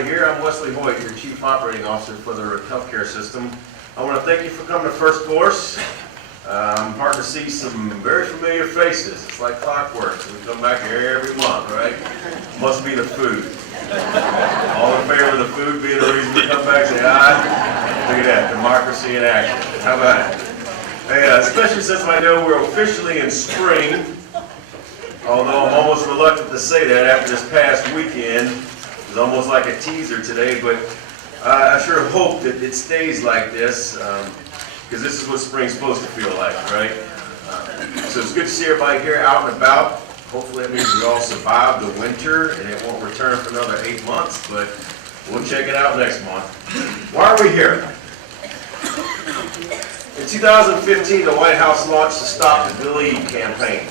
everybody here. I'm Wesley Hoyt, your Chief Operating Officer for the healthcare system. I want to thank you for coming to First Course. I'm hard to see some very familiar faces. It's like clockwork. So we come back here every month, right? Must be the food. All in favor of the food being the reason we come back, say aye. Look at that, democracy in action. How about it? Hey, especially since I know we're officially in spring, although I'm almost reluctant to say that after this past weekend. It's almost like a teaser today, but I sure hope that it stays like this, because this is what spring's supposed to feel like, right? So it's good to see everybody here out and about. Hopefully that means we all survive the winter and it won't return for another 8 months, but we'll check it out next month. Why are we here? In 2015, the White House launched the Stop the Bleed campaign.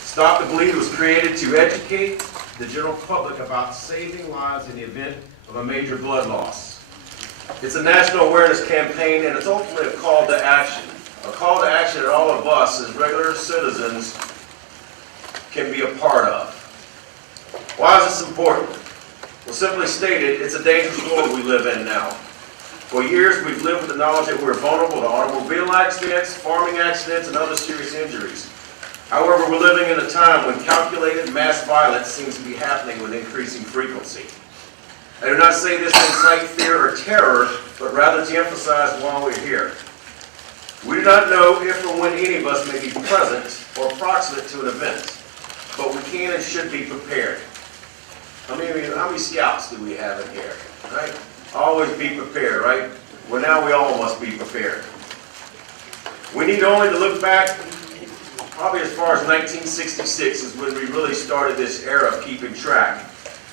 Stop the Bleed was created to educate the general public about saving lives in the event of a major blood loss. It's a national awareness campaign, and it's ultimately a call to action. A call to action that all of us as regular citizens can be a part of. Why is this important? Well, simply stated, it's a dangerous world we live in now. For years, we've lived with the knowledge that we're vulnerable to automobile accidents, farming accidents, and other serious injuries. However, we're living in a time when calculated mass violence seems to be happening with increasing frequency. I do not say this to incite fear or terror, but rather to emphasize why we're here. We do not know if or when any of us may be present or proximate to an event, but we can and should be prepared. How many scouts do we have in here, right? Always be prepared, right? Well, now we all must be prepared. We need only to look back probably as far as 1966 is when we really started this era of keeping track.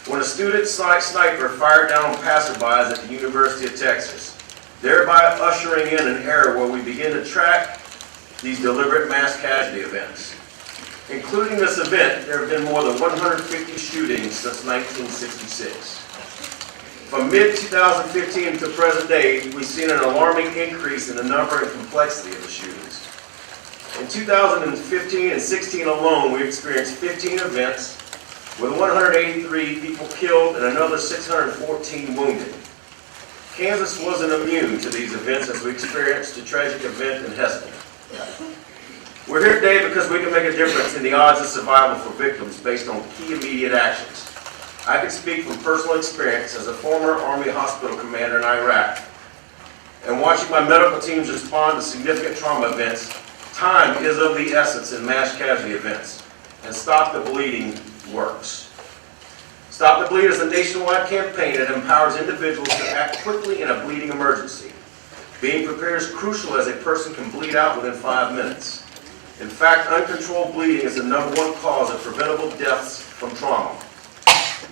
When a student sniper fired down on passerbys at the University of Texas, thereby ushering in an era where we begin to track these deliberate mass casualty events. Including this event, there have been more than 150 shootings since 1966. From mid-2015 to present day, we've seen an alarming increase in the number and complexity of the shootings. In 2015 and 16 alone, we experienced 15 events with 183 people killed and another 614 wounded. Kansas wasn't immune to these events as we experienced a tragic event in Heston. We're here today because we can make a difference in the odds of survival for victims based on key immediate actions. I can speak from personal experience as a former Army hospital commander in Iraq and watching my medical teams respond to significant trauma events. Time is of the essence in mass casualty events, and Stop the Bleeding works. Stop the Bleed is a nationwide campaign that empowers individuals to act quickly in a bleeding emergency. Being prepared is crucial as a person can bleed out within 5 minutes. In fact, uncontrolled bleeding is the #1 cause of preventable deaths from trauma.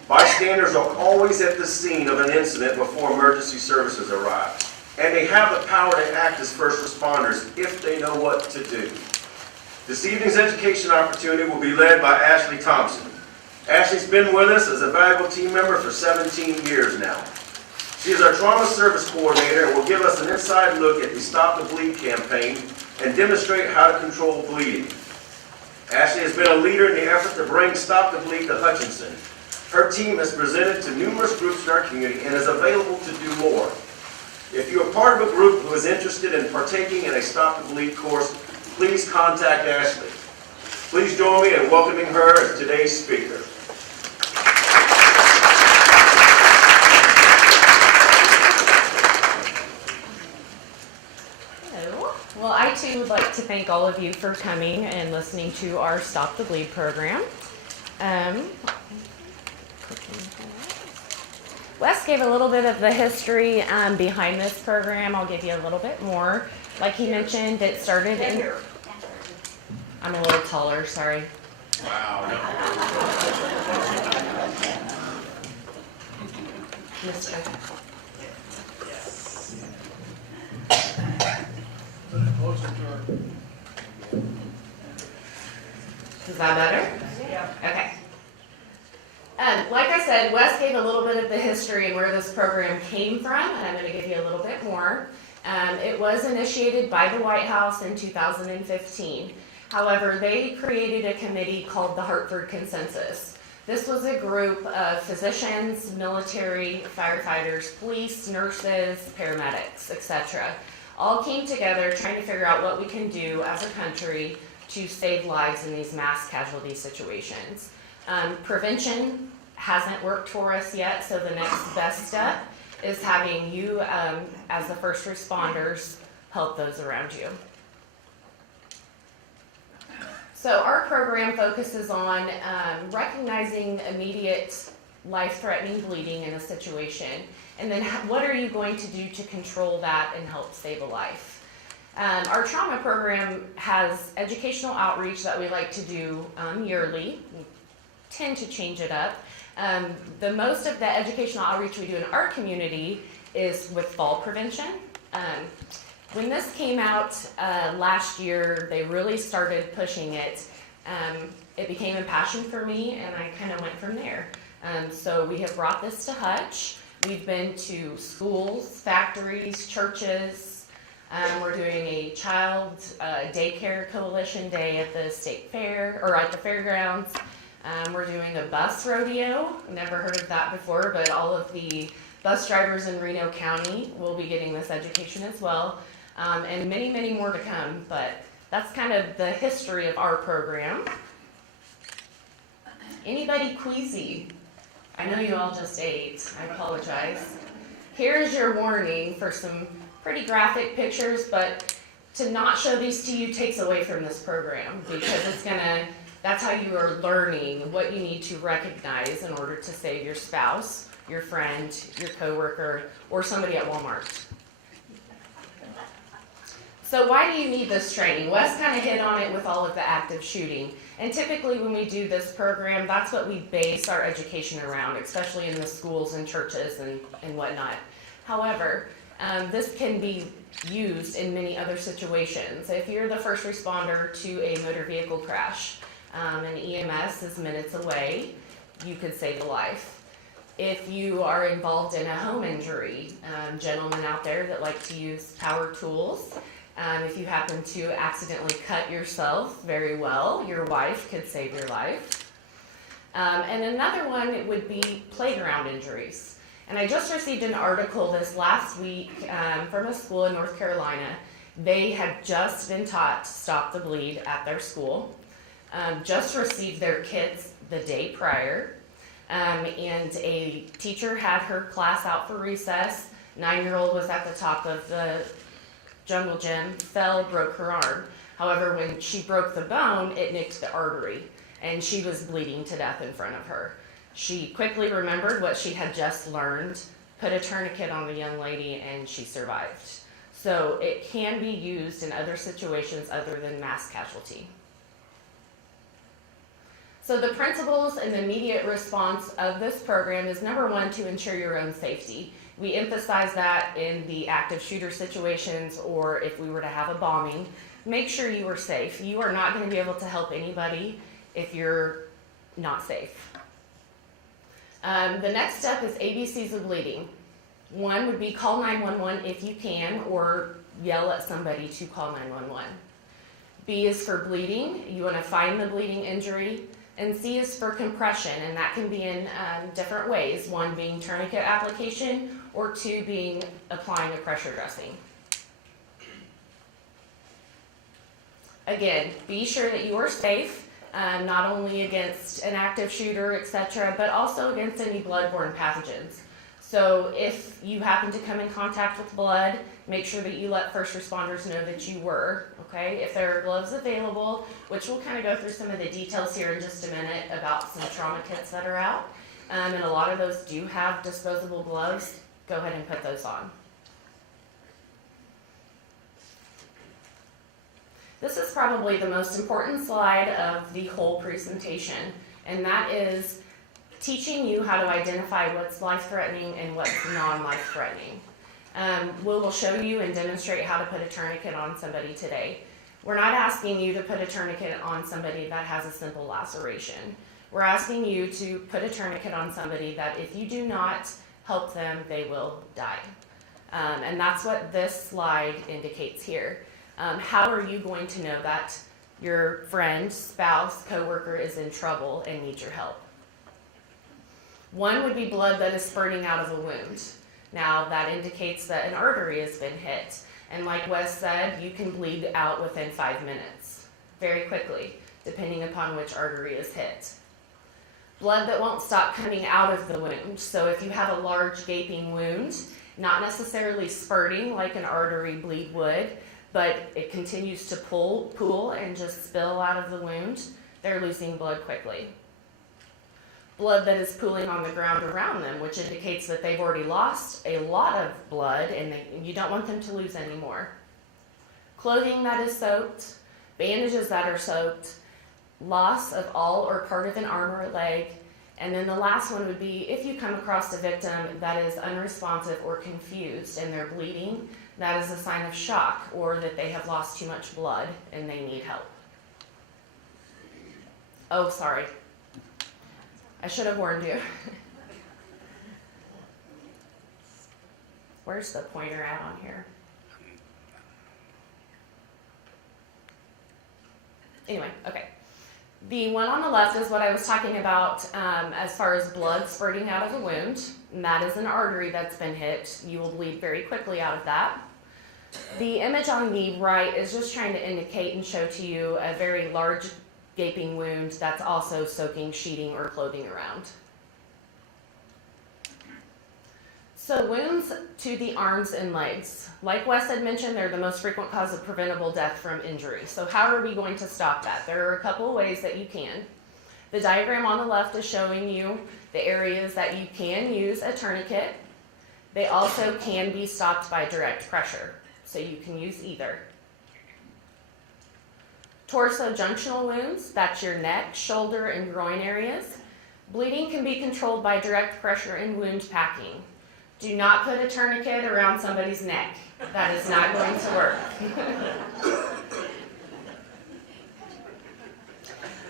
Bystanders are always at the scene of an incident before emergency services arrive, and they have the power to act as first responders if they know what to do. This evening's education opportunity will be led by Ashley Thompson. Ashley's been with us as a valuable team member for 17 years now. She is our trauma service coordinator and will give us an inside look at the Stop the Bleed campaign and demonstrate how to control bleeding. Ashley has been a leader in the effort to bring Stop the Bleed to Hutchinson. Her team has presented to numerous groups in our community and is available to do more. If you are part of a group who is interested in partaking in a Stop the Bleed course, please contact Ashley. Please join me in welcoming her as today's speaker. Hello. Well, I too would like to thank all of you for coming and listening to our Stop the Bleed program. Wes gave a little bit of the history behind this program. I'll give you a little bit more. Like he mentioned, it started in... I'm a little taller, sorry. Wow. Mister. Is that better? Yeah. Okay. Like I said, Wes gave a little bit of the history and where this program came from, and I'm going to give you a little bit more. It was initiated by the White House in 2015. However, they created a committee called the Hartford Consensus. This was a group of physicians, military, firefighters, police, nurses, paramedics, etc. All came together trying to figure out what we can do as a country to save lives in these mass casualty situations. Prevention hasn't worked for us yet, so the next best step is having you, as the first responders, help those around you. So our program focuses on recognizing immediate life-threatening bleeding in a situation, and then what are you going to do to control that and help save a life? Our trauma program has educational outreach that we like to do yearly. We tend to change it up. The most of the educational outreach we do in our community is with fall prevention. When this came out last year, they really started pushing it. It became a passion for me, and I kind of went from there. So we have brought this to Hutch. We've been to schools, factories, churches. We're doing a child daycare coalition day at the state fair, or at the fairgrounds. We're doing a bus rodeo. Never heard of that before, but all of the bus drivers in Reno County will be getting this education as well. And many, many more to come, but that's kind of the history of our program. Anybody queasy? I know you all just ate. I apologize. Here's your warning for some pretty graphic pictures, but to not show these to you takes away from this program, because that's how you are learning what you need to recognize in order to save your spouse, your friend, your coworker, or somebody at Walmart. So why do you need this training? Wes kind of hit on it with all of the active shooting. And typically when we do this program, that's what we base our education around, especially in the schools and churches and whatnot. However, this can be used in many other situations. If you're the first responder to a motor vehicle crash, and EMS is minutes away, you could save a life. If you are involved in a home injury, gentlemen out there that like to use power tools, if you happen to accidentally cut yourself very well, your wife could save your life. And another one would be playground injuries. And I just received an article this last week from a school in North Carolina. They had just been taught to stop the bleed at their school, just received their kits the day prior, and a teacher had her class out for recess. 9-year-old was at the top of the jungle gym, fell, broke her arm. However, when she broke the bone, it nicked the artery, and she was bleeding to death in front of her. She quickly remembered what she had just learned, put a tourniquet on the young lady, and she survived. So it can be used in other situations other than mass casualty. So the principles and the immediate response of this program is, number one, to ensure your own safety. We emphasize that in the active shooter situations, or if we were to have a bombing. Make sure you are safe. You are not going to be able to help anybody if you're not safe. The next step is ABCs of bleeding. One would be call 911 if you can, or yell at somebody to call 911. B is for bleeding. You want to find the bleeding injury. And C is for compression, and that can be in different ways. One being tourniquet application, or two being applying a pressure dressing. Again, be sure that you are safe, not only against an active shooter, etc., but also against any bloodborne pathogens. So if you happen to come in contact with blood, make sure that you let first responders know that you were, okay? If there are gloves available, which we'll kind of go through some of the details here in just a minute about some trauma kits that are out, and a lot of those do have disposable gloves, go ahead and put those on. This is probably the most important slide of the whole presentation, and that is teaching you how to identify what's life-threatening and what's non-life-threatening. We will show you and demonstrate how to put a tourniquet on somebody today. We're not asking you to put a tourniquet on somebody that has a simple laceration. We're asking you to put a tourniquet on somebody that if you do not help them, they will die. And that's what this slide indicates here. How are you going to know that your friend, spouse, coworker is in trouble and needs your help? One would be blood that is spurting out of a wound. Now, that indicates that an artery has been hit. And like Wes said, you can bleed out within 5 minutes, very quickly, depending upon which artery is hit. Blood that won't stop coming out of the wound. So if you have a large gaping wound, not necessarily spurting like an artery bleed would, but it continues to pool and just spill out of the wound, they're losing blood quickly. Blood that is pooling on the ground around them, which indicates that they've already lost a lot of blood and you don't want them to lose any more. Clothing that is soaked, bandages that are soaked, loss of all or part of an arm or leg, and then the last one would be if you come across a victim that is unresponsive or confused and they're bleeding, that is a sign of shock or that they have lost too much blood and they need help. Oh, sorry. I should have warned you. Where's the pointer at on here? Anyway, okay. The one on the left is what I was talking about as far as blood spurting out of a wound. And that is an artery that's been hit. You will bleed very quickly out of that. The image on the right is just trying to indicate and show to you a very large gaping wound that's also soaking sheeting or clothing around. So wounds to the arms and legs. Like Wes had mentioned, they're the most frequent cause of preventable death from injury. So how are we going to stop that? There are a couple of ways that you can. The diagram on the left is showing you the areas that you can use a tourniquet. They also can be stopped by direct pressure. So you can use either. Torso junctional wounds, that's your neck, shoulder, and groin areas. Bleeding can be controlled by direct pressure and wound packing. Do not put a tourniquet around somebody's neck. That is not going to work.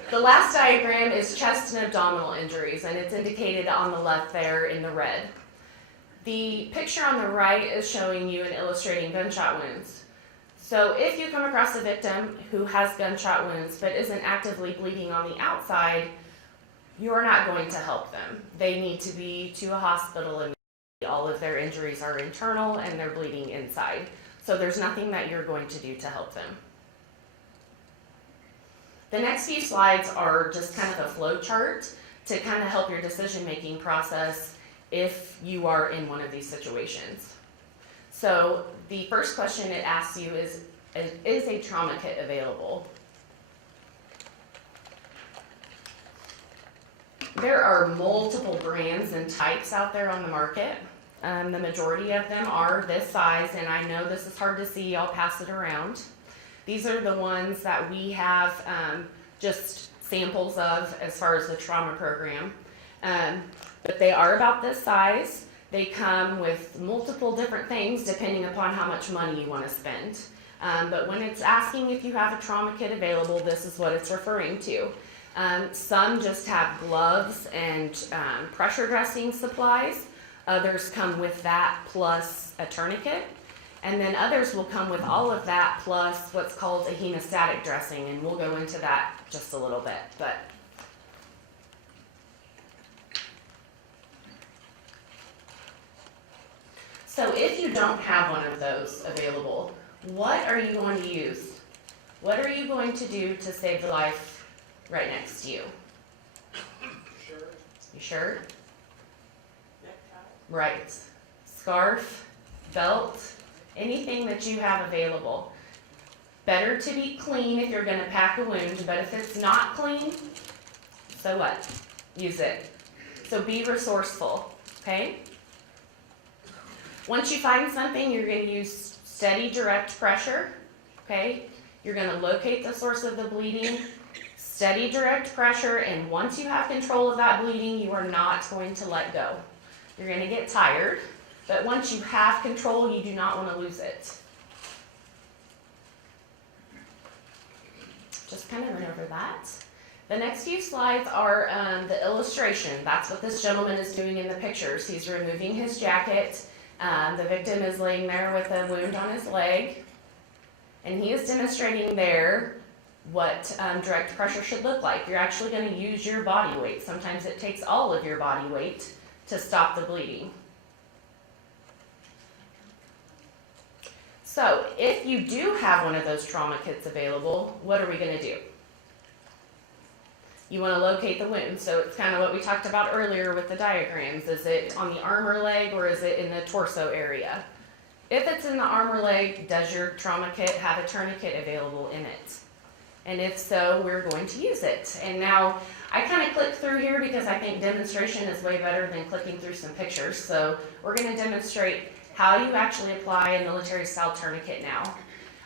The last diagram is chest and abdominal injuries, and it's indicated on the left there in the red. The picture on the right is showing you and illustrating gunshot wounds. So if you come across a victim who has gunshot wounds but isn't actively bleeding on the outside, you're not going to help them. They need to be to a hospital and all of their injuries are internal and they're bleeding inside. So there's nothing that you're going to do to help them. The next few slides are just kind of a flow chart to kind of help your decision-making process if you are in one of these situations. So the first question it asks you is a trauma kit available? There are multiple brands and types out there on the market. The majority of them are this size, and I know this is hard to see, I'll pass it around. These are the ones that we have just samples of as far as the trauma program. But they are about this size. They come with multiple different things depending upon how much money you want to spend. But when it's asking if you have a trauma kit available, this is what it's referring to. Some just have gloves and pressure dressing supplies. Others come with that plus a tourniquet. And then others will come with all of that plus what's called a hemostatic dressing, and we'll go into that just a little bit. But so if you don't have one of those available, what are you going to use? What are you going to do to save the life right next to you? Shirt. You sure? Necktie. Right. Scarf, belt, anything that you have available. Better to be clean if you're going to pack a wound, but if it's not clean, so what? Use it. So be resourceful, okay? Once you find something, you're going to use steady direct pressure, okay? You're going to locate the source of the bleeding, steady direct pressure, and once you have control of that bleeding, you are not going to let go. You're going to get tired, but once you have control, you do not want to lose it. Just kind of run over that. The next few slides are the illustration. That's what this gentleman is doing in the pictures. He's removing his jacket. The victim is laying there with a wound on his leg, and he is demonstrating there what direct pressure should look like. You're actually going to use your body weight. Sometimes it takes all of your body weight to stop the bleeding. So if you do have one of those trauma kits available, what are we going to do? You want to locate the wound. So it's kind of what we talked about earlier with the diagrams. Is it on the arm or leg, or is it in the torso area? If it's in the arm or leg, does your trauma kit have a tourniquet available in it? And if so, we're going to use it. And now I kind of clicked through here because I think demonstration is way better than clicking through some pictures. So we're going to demonstrate how you actually apply a military style tourniquet now.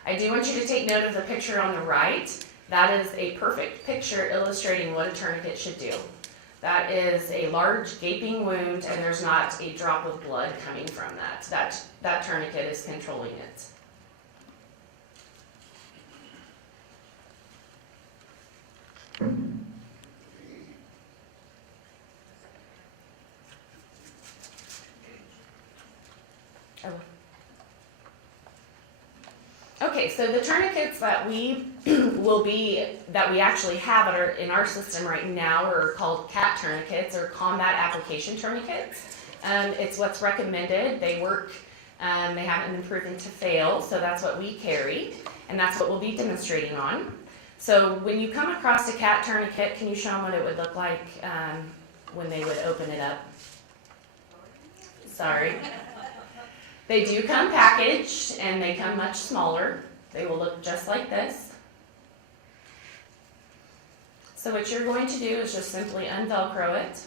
I do want you to take note of the picture on the right. That is a perfect picture illustrating what a tourniquet should do. That is a large gaping wound, and there's not a drop of blood coming from that. That tourniquet is controlling it. Okay, so the tourniquets that we actually have in our system right now are called CAT tourniquets, or combat application tourniquets. It's what's recommended. They work. They haven't been proven to fail, so that's what we carry, and that's what we'll be demonstrating on. So when you come across a CAT tourniquet, can you show them what it would look like when they would open it up? Sorry. They do come packaged, and they come much smaller. They will look just like this. So what you're going to do is just simply unvelcro it.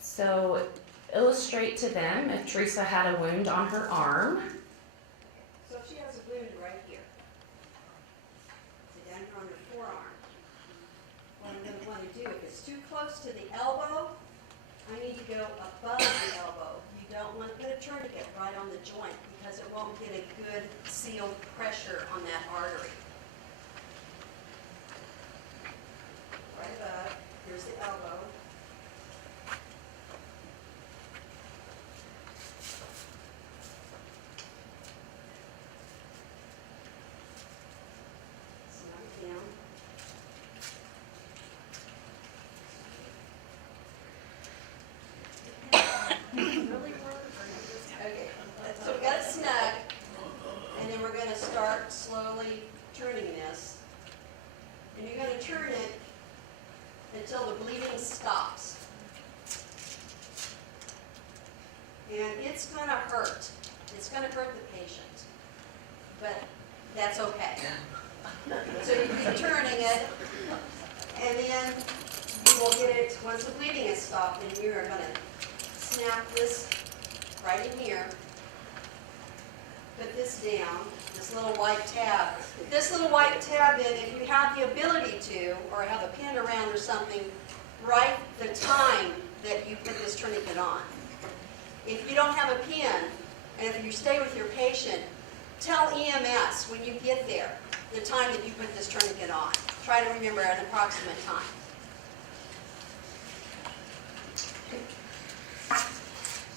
So illustrate to them if Teresa had a wound on her arm. So if she has a wound right here, so down here on her forearm, what I'm going to want to do, if it's too close to the elbow, I need to go above the elbow. You don't want to put a tourniquet right on the joint because it won't get a good sealed pressure on that artery. Right above, here's the elbow. Snug down. Okay, so we got it snug, and then we're going to start slowly turning this. And you're going to turn it until the bleeding stops. And it's going to hurt. It's going to hurt the patient, but that's okay. So you keep turning it, and then you will get it, once the bleeding is stopped, and you are going to snap this right in here, put this down, this little white tab. This little white tab, in, if you have the ability to, or have a pin around or something, write the time that you put this tourniquet on. If you don't have a pin, and if you stay with your patient, tell EMS when you get there the time that you put this tourniquet on. Try to remember an approximate time.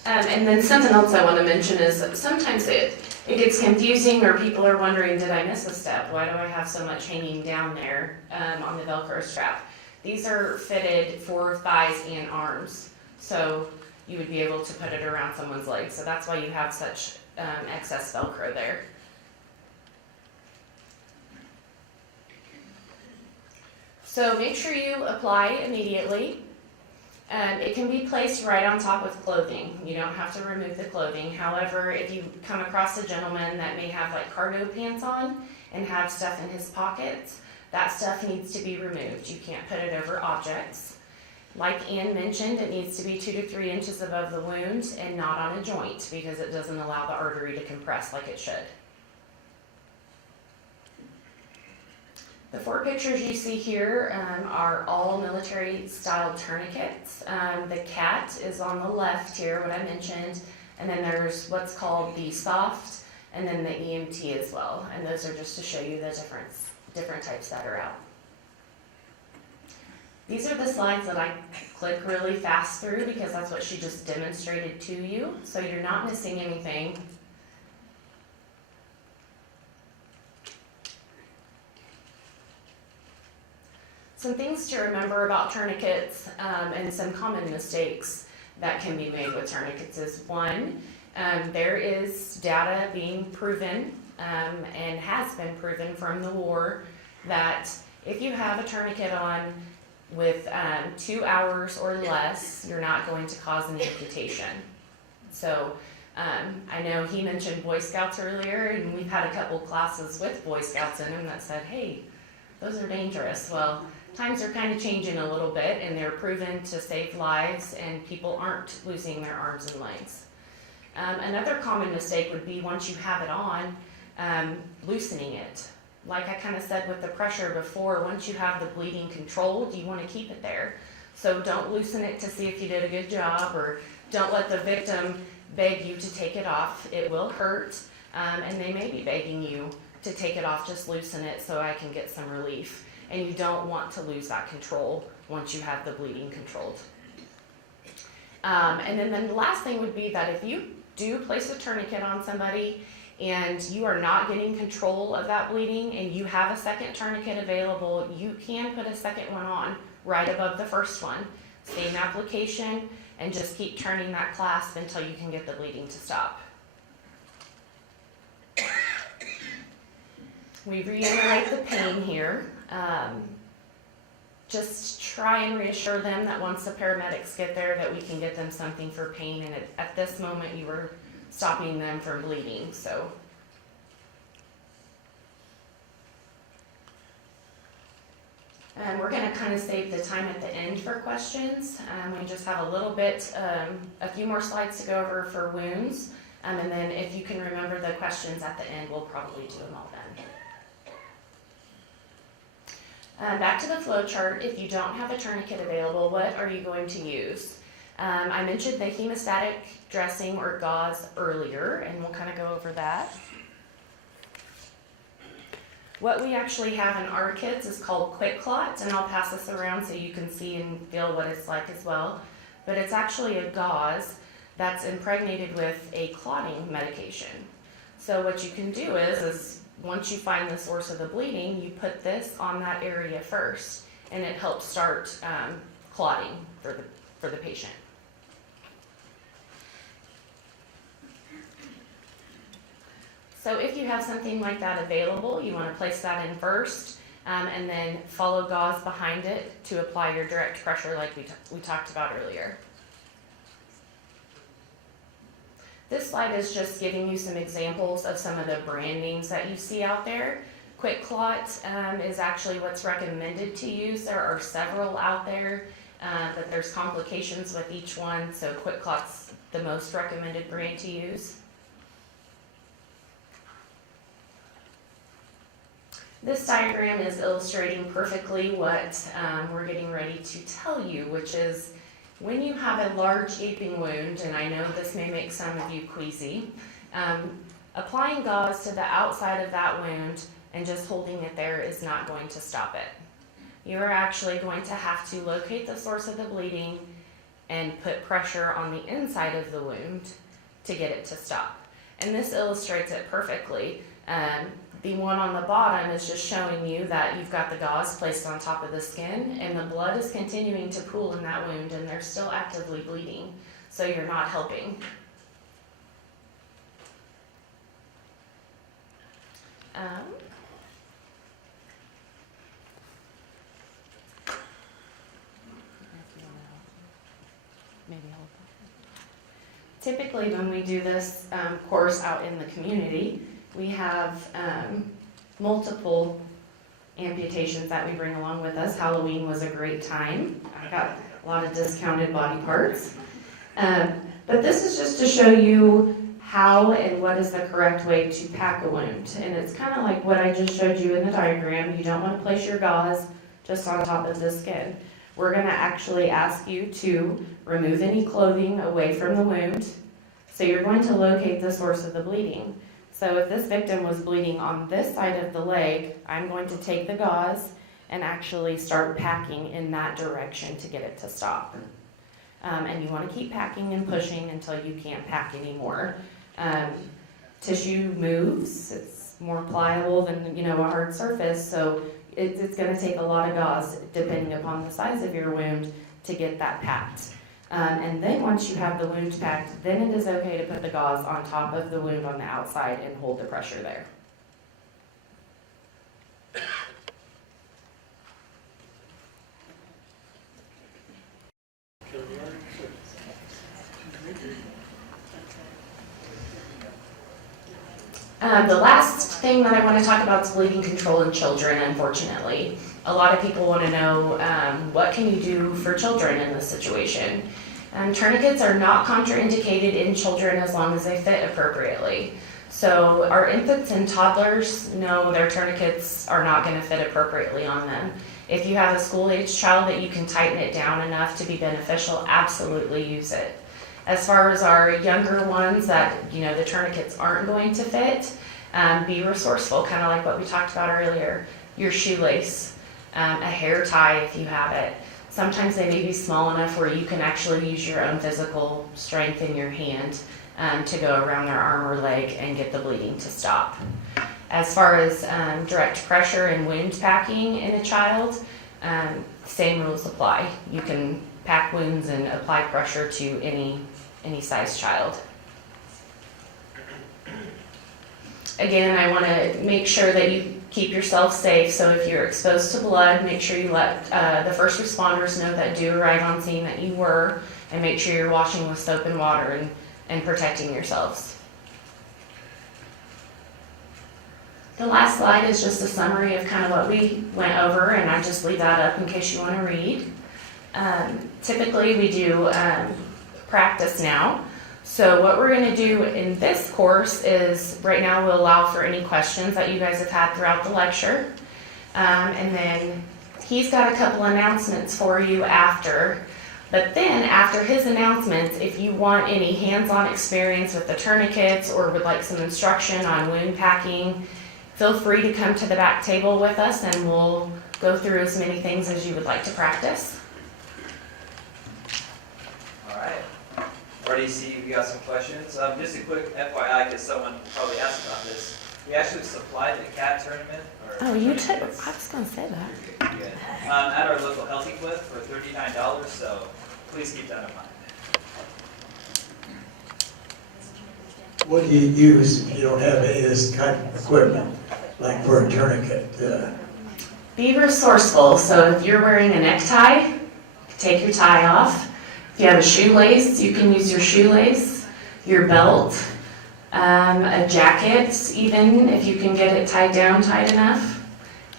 And then something else I want to mention is that sometimes it gets confusing, or people are wondering, did I miss a step? Why do I have so much hanging down there on the Velcro strap? These are fitted for thighs and arms, so you would be able to put it around someone's legs. So that's why you have such excess Velcro there. So make sure you apply immediately. It can be placed right on top of clothing. You don't have to remove the clothing. However, if you come across a gentleman that may have like cargo pants on and have stuff in his pockets, that stuff needs to be removed. You can't put it over objects. Like Ann mentioned, it needs to be 2 to 3 inches above the wound and not on a joint because it doesn't allow the artery to compress like it should. The 4 pictures you see here are all military style tourniquets. The CAT is on the left here, what I mentioned, and then there's what's called the soft, and then the EMT as well. And those are just to show you the different types that are out. These are the slides that I click really fast through because that's what she just demonstrated to you, so you're not missing anything. some things to remember about tourniquets and some common mistakes that can be made with tourniquets is one, there is data being proven and has been proven from the war that if you have a tourniquet on with 2 hours or less, you're not going to cause an amputation. So I know he mentioned Boy Scouts earlier, and we've had a couple classes with Boy Scouts in them that said, hey, those are dangerous. Well, times are kind of changing a little bit, and they're proven to save lives, and people aren't losing their arms and legs. Another common mistake would be once you have it on, loosening it. Like I kind of said with the pressure before, once you have the bleeding controlled, you want to keep it there. So don't loosen it to see if you did a good job, or don't let the victim beg you to take it off. It will hurt, and they may be begging you to take it off, just loosen it so I can get some relief. And you don't want to lose that control once you have the bleeding controlled. And then the last thing would be that if you do place a tourniquet on somebody and you are not getting control of that bleeding and you have a second tourniquet available, you can put a second one on right above the first one. Same application, and just keep turning that clasp until you can get the bleeding to stop. We reiterate the pain here. Just try and reassure them that once the paramedics get there that we can get them something for pain, and at this moment you were stopping them from bleeding. So we're going to kind of save the time at the end for questions. We just have a little bit, a few more slides to go over for wounds, and then if you can remember the questions at the end, we'll probably do them all then. Back to the flow chart. If you don't have a tourniquet available, what are you going to use? I mentioned the hemostatic dressing or gauze earlier, and we'll kind of go over that. What we actually have in our kits is called QuikClot, and I'll pass this around so you can see and feel what it's like as well. But it's actually a gauze that's impregnated with a clotting medication. So what you can do is once you find the source of the bleeding, you put this on that area first, and it helps start clotting for the patient. So if you have something like that available, you want to place that in first, and then follow gauze behind it to apply your direct pressure like we talked about earlier. This slide is just giving you some examples of some of the brand names that you see out there. QuikClot is actually what's recommended to use. There are several out there, but there's complications with each one, so QuikClot's the most recommended brand to use. This diagram is illustrating perfectly what we're getting ready to tell you, which is when you have a large gaping wound, and I know this may make some of you queasy, applying gauze to the outside of that wound and just holding it there is not going to stop it. You're actually going to have to locate the source of the bleeding and put pressure on the inside of the wound to get it to stop. And this illustrates it perfectly. The one on the bottom is just showing you that you've got the gauze placed on top of the skin, and the blood is continuing to pool in that wound, and they're still actively bleeding, so you're not helping. Typically, when we do this course out in the community, we have multiple amputations that we bring along with us. Halloween was a great time. I got a lot of discounted body parts. But this is just to show you how and what is the correct way to pack a wound. And it's kind of like what I just showed you in the diagram. You don't want to place your gauze just on top of the skin. We're going to actually ask you to remove any clothing away from the wound. So you're going to locate the source of the bleeding. So if this victim was bleeding on this side of the leg, I'm going to take the gauze and actually start packing in that direction to get it to stop. And you want to keep packing and pushing until you can't pack anymore. Tissue moves, it's more pliable than a hard surface, so it's gonna take a lot of gauze, depending upon the size of your wound, to get that packed. And then once you have the wound packed, then it is okay to put the gauze on top of the wound on the outside and hold the pressure there. The last thing that I want to talk about is bleeding control in children, unfortunately. A lot of people want to know, what can you do for children in this situation? Tourniquets are not contraindicated in children as long as they fit appropriately. So our infants and toddlers know their tourniquets are not going to fit appropriately on them. If you have a school-age child that you can tighten it down enough to be beneficial, absolutely use it. As far as our younger ones that, the tourniquets aren't going to fit, be resourceful, kind of like what we talked about earlier. Your shoelace, a hair tie if you have it. Sometimes they may be small enough where you can actually use your own physical strength in your hand to go around their arm or leg and get the bleeding to stop. As far as direct pressure and wound packing in a child, same rules apply. You can pack wounds and apply pressure to any size child. Again, I want to make sure that you keep yourself safe, so if you're exposed to blood, make sure you let the first responders know that do arrive on scene that you were, and make sure you're washing with soap and water and protecting yourselves. The last slide is just a summary of kind of what we went over, and I just leave that up in case you want to read. Typically we do practice now. So what we're going to do in this course is, right now we'll allow for any questions that you guys have had throughout the lecture. And then he's got a couple announcements for you after. But then after his announcements, if you want any hands-on experience with the tourniquets or would like some instruction on wound packing, feel free to come to the back table with us and we'll go through as many things as you would like to practice. All right. Already see we got some questions. Just a quick FYI, because someone probably asked about this. We actually supplied the CAT tournament. Oh, you took, I was going to say that. You're good. At our local Healthy Clip for $39, so please keep that in mind. What do you use if you don't have any of this kind of equipment, like for a tourniquet? Be resourceful. So if you're wearing a necktie, take your tie off. If you have a shoelace, you can use your shoelace, your belt, a jacket, even if you can get it tied down tight enough.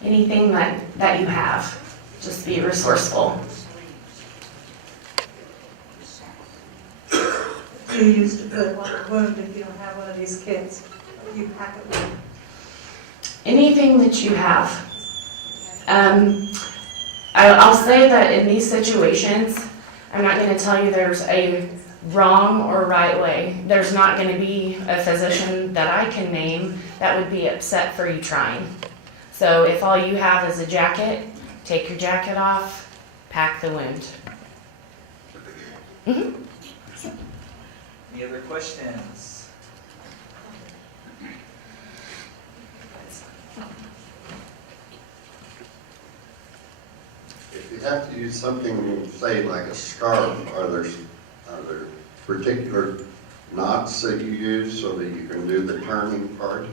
Anything that you have. Just be resourceful. Do you use to put one wound if you don't have one of these kits? You pack it with? Anything that you have. I'll say that in these situations, I'm not going to tell you there's a wrong or right way. There's not going to be a physician that I can name that would be upset for you trying. So if all you have is a jacket, take your jacket off, pack the wound. Any other questions? If you have to use something, say like a scarf, are there particular knots that you use so that you can do the turning part?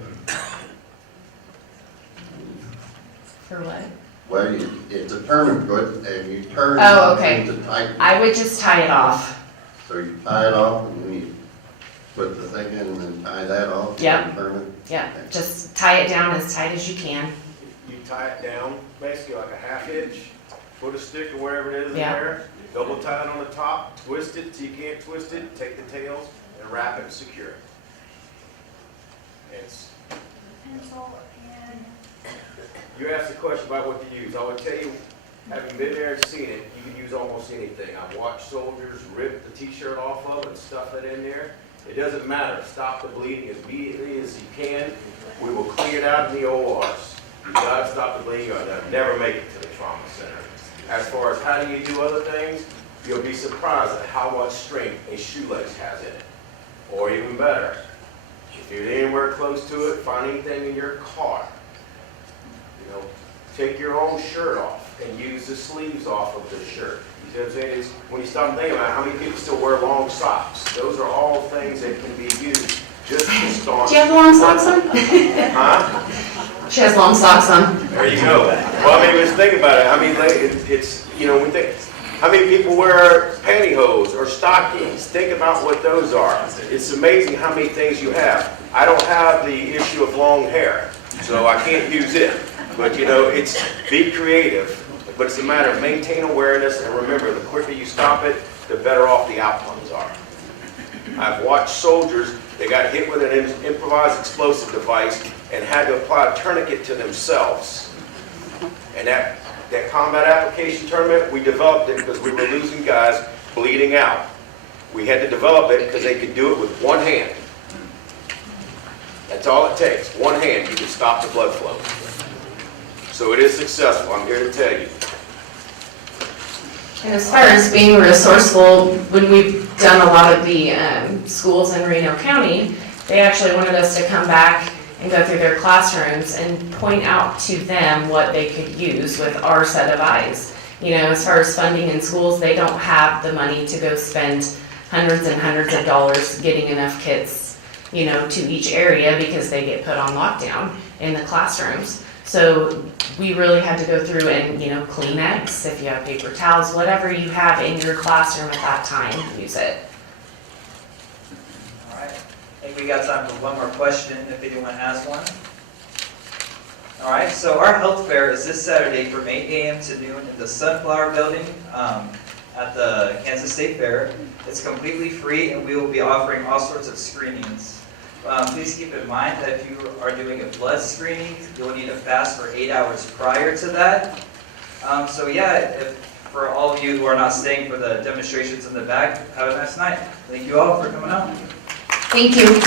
For what? Well, it's a turning foot and you turn Oh, okay. something to tighten. I would just tie it off. So you tie it off and then you put the thing in and then tie that off. Yep. And turn it. Yeah, just tie it down as tight as you can. You tie it down, basically like a half inch, put a stick or wherever it is in Yeah. there, double tie it on the top, twist it till you can't twist it, take the tails and wrap it and secure it. It's, you asked the question about what to use. I would tell you, having been there and seen it, you can use almost anything. I've watched soldiers rip the t-shirt off of and stuff it in there. It doesn't matter. Stop the bleeding as immediately as you can. We will clean it out in the ORs. You've got to stop the bleeding or they'll never make it to the trauma center. As far as how do you do other things, you'll be surprised at how much strength a shoelace has in it. Or even better, if you're anywhere close to it, find anything in your car. take your own shirt off and use the sleeves off of the shirt. You see what I'm saying? It's, when you stop thinking about it, how many people still wear long socks? Those are all things that can be used just to staunch. Do you have long socks on? Huh? She has long socks on. There you go. Well, I mean, just think about it. I mean, like, it's, you know, we think, how many people wear pantyhose or stockings? Think about what those are. It's amazing how many things you have. I don't have the issue of long hair, so I can't use it. But, you know, it's, be creative, but it's a matter of maintain awareness, and remember, the quicker you stop it, the better off the outcomes are. I've watched soldiers, they got hit with an improvised explosive device and had to apply a tourniquet to themselves. And that combat application tournament, we developed it because we were losing guys bleeding out. We had to develop it because they could do it with one hand. That's all it takes. One hand, you can stop the blood flow. So it is successful, I'm here to tell you. And as far as being resourceful, when we've done a lot of the schools in Reno County, they actually wanted us to come back and go through their classrooms and point out to them what they could use with our set of eyes. You know, as far as funding in schools, they don't have the money to go spend hundreds and hundreds of dollars getting enough kits, you know, to each area because they get put on lockdown in the classrooms. So we really had to go through and, you know, Kleenex, if you have paper towels, whatever you have in your classroom at that time, use it. All right, I think we got time for one more question if anyone has one. All right, so our health fair is this Saturday from 8 a.m. to noon in the Sunflower Building at the Kansas State Fair. It's completely free and we will be offering all sorts of screenings. Please keep in mind that if you are doing a blood screening, you'll need to fast for 8 hours prior to that. So yeah, for all of you who are not staying for the demonstrations in the back, have a nice night. Thank you all for coming out. Thank you.